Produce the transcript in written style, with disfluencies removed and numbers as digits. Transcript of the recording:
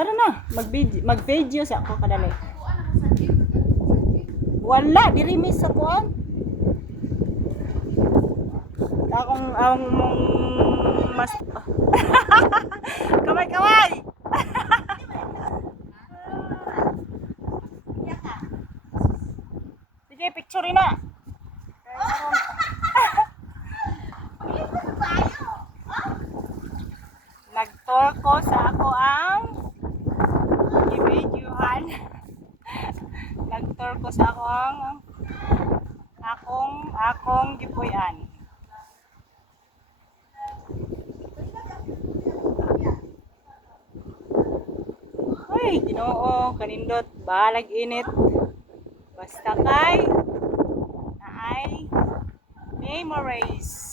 Tara na, mag-video sa ako kadali. Wala, diri miss sa kuan. Akong ang mong mas kamay. Sige, picture na. Nag-tour ko sa ako ang i-videohan. Nag-tour ko sa ako ang akong gipuy-an. Ay, Ginoo, kanindot, balag init. Basta kay naay memories.